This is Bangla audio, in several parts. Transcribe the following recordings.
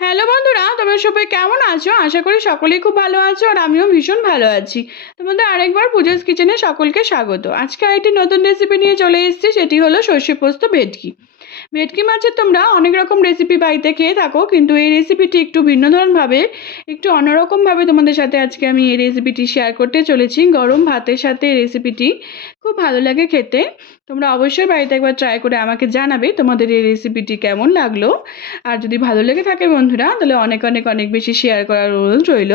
হ্যালো বন্ধুরা, তোমরা সবাই কেমন আছো? আশা করি সকলেই খুব ভালো আছো আর আমিও ভীষণ ভালো আছি। তোমাদের আরেকবার পুজোস কিচেনে সকলকে স্বাগত। আজকে আরেকটি নতুন রেসিপি নিয়ে চলে এসেছি, সেটি হলো সর্ষে পোস্ত ভেটকি। ভেটকি মাছের তোমরা অনেক রকম রেসিপি বাড়িতে খেয়ে থাকো, কিন্তু এই রেসিপিটি একটু ভিন্ন ধরনভাবে একটু অন্যরকমভাবে তোমাদের সাথে আজকে আমি এই রেসিপিটি শেয়ার করতে চলেছি। গরম ভাতের সাথে এই রেসিপিটি খুব ভালো লাগে খেতে। তোমরা অবশ্যই বাড়িতে একবার ট্রাই করে আমাকে জানাবে তোমাদের এই রেসিপিটি কেমন লাগল। আর যদি ভালো লেগে থাকে বন্ধুরা, তাহলে অনেক অনেক অনেক বেশি শেয়ার করার অনুরোধ রইল।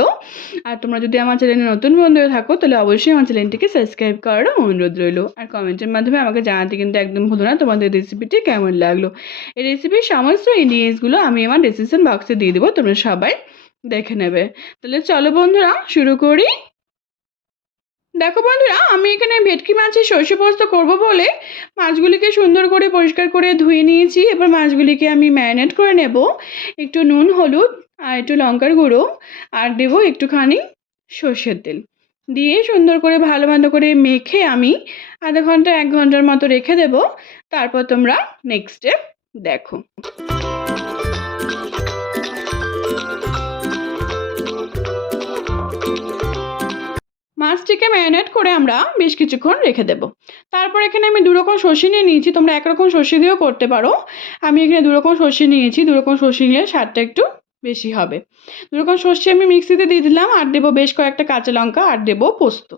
আর তোমরা যদি আমার চ্যানেলে নতুন বন্ধু থাকো, তাহলে অবশ্যই আমার চ্যানেলটিকে সাবস্ক্রাইব করার অনুরোধ রইল। আর কমেন্টের মাধ্যমে আমাকে জানাতে কিন্তু একদম ভুলো না তোমাদের রেসিপিটি কেমন লাগল। এই রেসিপির সমস্ত ইনগ্রিডিয়েন্টসগুলো আমি আমার ডিসক্রিপশন বক্সে দিয়ে দেবো, তোমরা সবাই দেখে নেবে। তাহলে চলো বন্ধুরা, শুরু করি। দেখো বন্ধুরা, আমি এখানে ভেটকি মাছের সর্ষে পোস্ত করব বলে মাছগুলিকে সুন্দর করে পরিষ্কার করে ধুয়ে নিয়েছি। এবার মাছগুলিকে আমি ম্যারিনেট করে নেব। একটু নুন, হলুদ আর একটু লঙ্কার গুঁড়ো আর দেবো একটুখানি সর্ষের তেল। দিয়ে সুন্দর করে ভালো মতো করে মেখে আমি আধা ঘণ্টা, এক ঘণ্টার মতো রেখে দেব। তারপর তোমরা নেক্সট স্টেপ দেখো। মাছটিকে ম্যারিনেট করে আমরা বেশ কিছুক্ষণ রেখে দেবো। তারপর এখানে আমি দুরকম সর্ষে নিয়ে নিয়েছি। তোমরা একরকম সর্ষে দিয়েও করতে পারো। আমি এখানে দুরকম সর্ষে নিয়েছি। দুরকম সর্ষে নিয়ে স্বাদটা একটু বেশি হবে। দুরকম সর্ষে আমি মিক্সিতে দিয়ে দিলাম, আর দেবো বেশ কয়েকটা কাঁচা লঙ্কা, আর দেবো পোস্ত।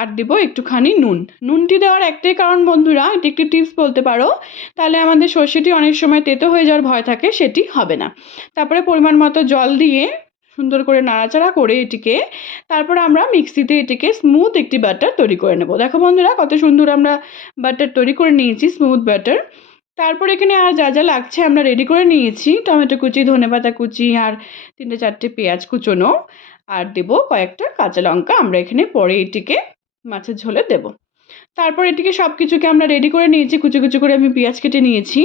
আর দেবো একটুখানি নুন। নুনটি দেওয়ার একটাই কারণ বন্ধুরা, এটি একটি টিপস বলতে পারো, তাহলে আমাদের সর্ষেটি অনেক সময় তেতো হয়ে যাওয়ার ভয় থাকে, সেটি হবে না। তারপরে পরিমাণ মতো জল দিয়ে সুন্দর করে নাড়াচাড়া করে এটিকে, তারপর আমরা মিক্সিতে এটিকে স্মুথ একটি বাটার তৈরি করে নেব। দেখো বন্ধুরা, কত সুন্দর আমরা বাটার তৈরি করে নিয়েছি, স্মুথ বাটার তারপর এখানে আর যা যা লাগছে আমরা রেডি করে নিয়েছি। টমেটো কুচি ধনেপাতা কুচি আর তিনটে চারটে পেঁয়াজ কুচোনো। আর দেব কয়েকটা কাঁচা লঙ্কা। আমরা এখানে পরে এটিকে মাছের ঝোলে দেব। তারপর এটিকে সব কিছুকে আমরা রেডি করে নিয়েছি। কুচি কুচি করে আমি পেঁয়াজ কেটে নিয়েছি।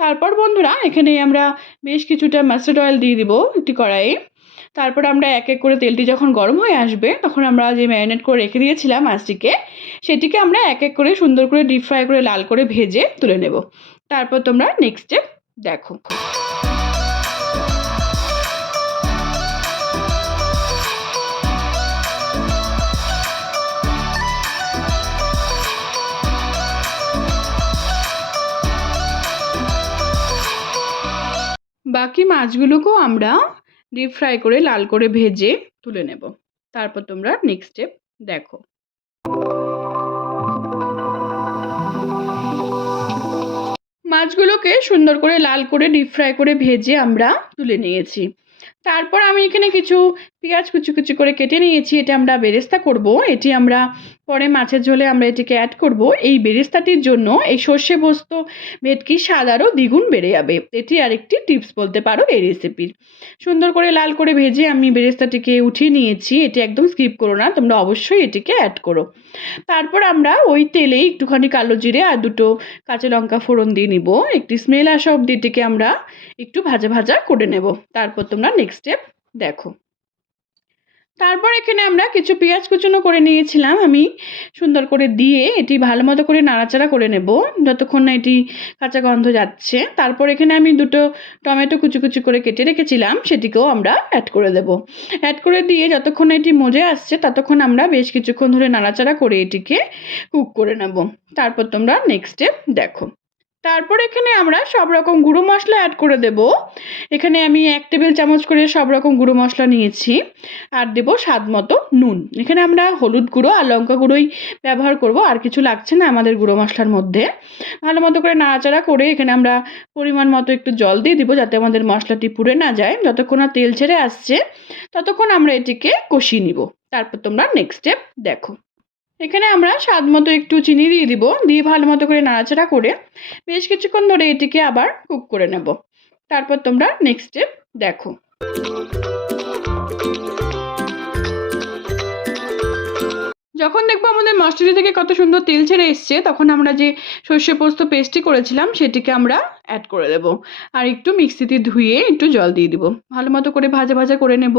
তারপর বন্ধুরা, এখানে আমরা বেশ কিছুটা মাস্টার্ড অয়েল দিয়ে দিব একটি কড়াইয়ে। তারপর আমরা এক এক করে তেলটি যখন গরম হয়ে আসবে, তখন আমরা যে ম্যারিনেট করে রেখে দিয়েছিলাম মাছটিকে, সেটিকে আমরা এক এক করে সুন্দর করে ডিপ ফ্রাই করে লাল করে ভেজে তুলে নেব। তারপর তোমরা নেক্সট স্টেপ দেখো। বাকি মাছগুলোকেও আমরা ডিপ ফ্রাই করে লাল করে ভেজে তুলে নেব। তারপর তোমরা নেক্সট স্টেপ দেখো। মাছগুলোকে সুন্দর করে লাল করে ডিপ ফ্রাই করে ভেজে আমরা তুলে নিয়েছি। তারপর আমি এখানে কিছু পেঁয়াজ কুচি কুচি করে কেটে নিয়েছি, এটা আমরা বেরেস্তা করব। এটি আমরা পরে মাছের ঝোলে আমরা এটিকে অ্যাড করব। এই বেরেস্তাটির জন্য এই সর্ষে পোস্ত ভেটকি স্বাদ আরও দ্বিগুণ বেড়ে যাবে। এটি আরেকটি টিপস বলতে পারো এই রেসিপির সুন্দর করে লাল করে ভেজে আমি বেরেস্তাটিকে উঠিয়ে নিয়েছি, এটি একদম স্কিপ করো না, তোমরা অবশ্যই এটিকে অ্যাড করো। তারপর আমরা ওই তেলেই একটুখানি কালো জিরে আর দুটো কাঁচা লঙ্কা ফোড়ন দিয়ে নিব। একটি স্মেল আসা অবধি এটিকে আমরা একটু ভাজা ভাজা করে নেব। তারপর তোমরা নেক্সট স্টেপ দেখো। তারপর এখানে আমরা কিছু পেঁয়াজ কুচুনো করে নিয়েছিলাম আমি। সুন্দর করে দিয়ে এটি ভালো মতো করে নাড়াচাড়া করে নেব যতক্ষণ না এটি কাঁচা গন্ধ যাচ্ছে। তারপর এখানে আমি দুটো টমেটো কুচু কুচু করে কেটে রেখেছিলাম, সেটিকেও আমরা অ্যাড করে দেব। অ্যাড করে দিয়ে যতক্ষণ না এটি মজে আসছে, ততক্ষণ আমরা বেশ কিছুক্ষণ ধরে নাড়াচাড়া করে এটিকে কুক করে নেব। তারপর তোমরা নেক্সট স্টেপ দেখো। তারপর এখানে আমরা সব রকম গুঁড়ো মশলা অ্যাড করে দেব। এখানে আমি এক টেবিল চামচ করে সব রকম গুঁড়ো মশলা নিয়েছি। আর দেব স্বাদ মতো নুন। এখানে আমরা হলুদ গুঁড়ো আর লঙ্কা গুঁড়োই ব্যবহার করব, আর কিছু লাগছে না আমাদের গুঁড়ো মশলার মধ্যে। ভালো মতো করে নাড়াচাড়া করে এখানে আমরা পরিমাণ মতো একটু জল দিয়ে দিব যাতে আমাদের মশলাটি পুড়ে না যায়। যতক্ষণ না তেল ছেড়ে আসছে, ততক্ষণ আমরা এটিকে কষিয়ে নিব। তারপর তোমরা নেক্সট স্টেপ দেখো। এখানে আমরা স্বাদ মতো একটু চিনি দিয়ে দিব, দিয়ে ভালো মতো করে নাড়াচাড়া করে বেশ কিছুক্ষণ ধরে এটিকে আবার কুক করে নেব। তারপর তোমরা নেক্সট স্টেপ দেখো। যখন দেখব আমাদের মশলাটি থেকে কত সুন্দর তেল ছেড়ে এসছে, তখন আমরা যে সর্ষে পোস্ত পেস্টটি করেছিলাম, সেটিকে আমরা অ্যাড করে দেব। আর একটু মিক্সিতে ধুয়ে একটু জল দিয়ে দিব। ভালো মতো করে ভাজা ভাজা করে নেব।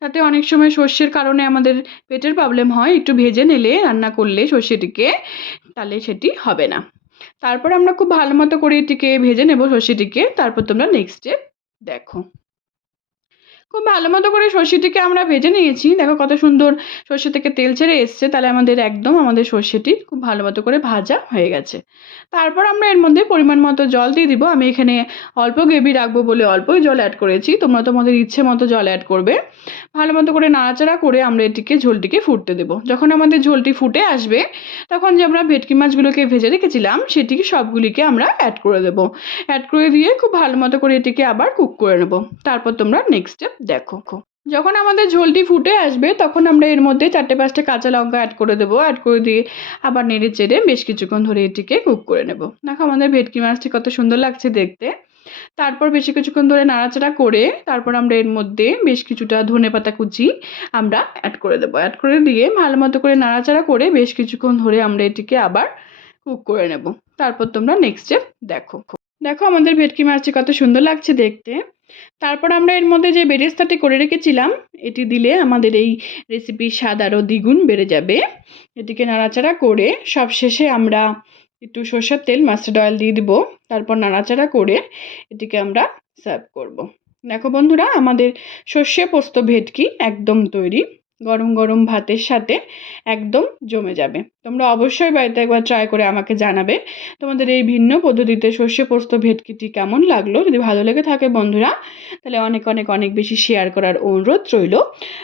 তাতে অনেক সময় সর্ষের কারণে আমাদের পেটের প্রবলেম হয়, একটু ভেজে নিলে, রান্না করলে সর্ষেটিকে তাহলে সেটি হবে না। তারপর আমরা খুব ভালো মতো করে এটিকে ভেজে নেব সর্ষেটিকে। তারপর তোমরা নেক্সট স্টেপ দেখো। খুব ভালো মতো করে সর্ষেটিকে আমরা ভেজে নিয়েছি। দেখো কত সুন্দর সর্ষে থেকে তেল ছেড়ে এসছে। তাহলে আমাদের একদম আমাদের সর্ষেটি খুব ভালো মতো করে ভাজা হয়ে গেছে। তারপর আমরা এর মধ্যে পরিমাণ মতো জল দিয়ে দিব। আমি এখানে অল্প গ্রেভি রাখব বলে অল্পই জল অ্যাড করেছি। তোমরা তোমাদের ইচ্ছে মতো জল অ্যাড করবে। ভালো মতো করে নাড়াচাড়া করে আমরা এটিকে ঝোলটিকে ফুটতে দেবো। যখন আমাদের ঝোলটি ফুটে আসবে, তখন যে আমরা ভেটকি মাছগুলোকে ভেজে রেখেছিলাম, সেটিকে সবগুলিকে আমরা অ্যাড করে দেবো। অ্যাড করে দিয়ে খুব ভালো মতো করে এটিকে আবার কুক করে নেব। তারপর তোমরা নেক্সট স্টেপ দেখো যখন আমাদের ঝোলটি ফুটে আসবে, তখন আমরা এর মধ্যে চারটে পাঁচটা কাঁচা লঙ্কা অ্যাড করে দেবো। অ্যাড করে দিয়ে আবার নেড়ে চেড়ে বেশ কিছুক্ষণ ধরে এটিকে কুক করে নেব। দেখো আমাদের ভেটকি মাছটি কত সুন্দর লাগছে দেখতে। তারপর বেশি কিছুক্ষণ ধরে নাড়াচাড়া করে, তারপর আমরা এর মধ্যে বেশ কিছুটা ধনে পাতা কুচি আমরা অ্যাড করে দেবো। অ্যাড করে দিয়ে ভালো মতো করে নাড়াচাড়া করে বেশ কিছুক্ষণ ধরে আমরা এটিকে আবার কুক করে নেব। তারপর তোমরা নেক্সট স্টেপ দেখো দেখো আমাদের ভেটকি মাছটি কত সুন্দর লাগছে দেখতে। তারপর আমরা এর মধ্যে যে বেরেস্তাটি করে রেখেছিলাম, এটি দিলে আমাদের এই রেসিপির স্বাদ আরও দ্বিগুণ বেড়ে যাবে। এটিকে নাড়াচাড়া করে সব শেষে আমরা একটু সর্ষের তেল মাস্টার্ড অয়েল দিয়ে দিব। তারপর নাড়াচাড়া করে এটিকে আমরা সার্ভ করব। দেখো বন্ধুরা, আমাদের সর্ষে পোস্ত ভেটকি একদম তৈরি। গরম গরম ভাতের সাথে একদম জমে যাবে। তোমরা অবশ্যই বাড়িতে একবার ট্রাই করে আমাকে জানাবে, তোমাদের এই ভিন্ন পদ্ধতিতে সর্ষে পোস্ত ভেটকিটি কেমন লাগল? যদি ভালো লেগে থাকে বন্ধুরা, তাহলে অনেক অনেক অনেক বেশি শেয়ার করার অনুরোধ রইল।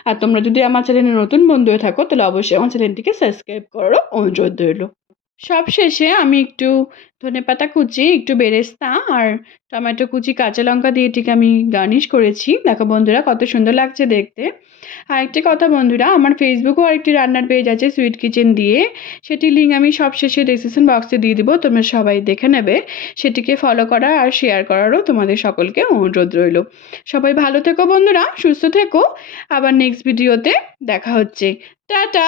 আর তোমরা যদি আমার চ্যানেলে নতুন বন্ধু হয়ে থাকো, তাহলে অবশ্যই আমার চ্যানেলটিকে সাবস্ক্রাইব করারও অনুরোধ রইল। সব শেষে আমি একটু ধনেপাতা কুচি, একটু বেরেস্তা আর টমেটো কুচি, কাঁচা লঙ্কা দিয়ে এটিকে আমি গার্নিশ করেছি। দেখো বন্ধুরা, কত সুন্দর লাগছে দেখতে। আরেকটি কথা বন্ধুরা, আমার ফেসবুকেও আরেকটি রান্নার পেজ আছে সুইট কিচেন দিয়ে। সেটি লিঙ্ক আমি সব শেষে ডিসক্রিপশন বক্সে দিয়ে দিব, তোমরা সবাই দেখে নেবে। সেটিকে ফলো করা আর শেয়ার করারও তোমাদের সকলকে অনুরোধ রইল। সবাই ভালো থেকো বন্ধুরা, সুস্থ থেকো। আবার নেক্সট ভিডিওতে দেখা হচ্ছে। টাটা!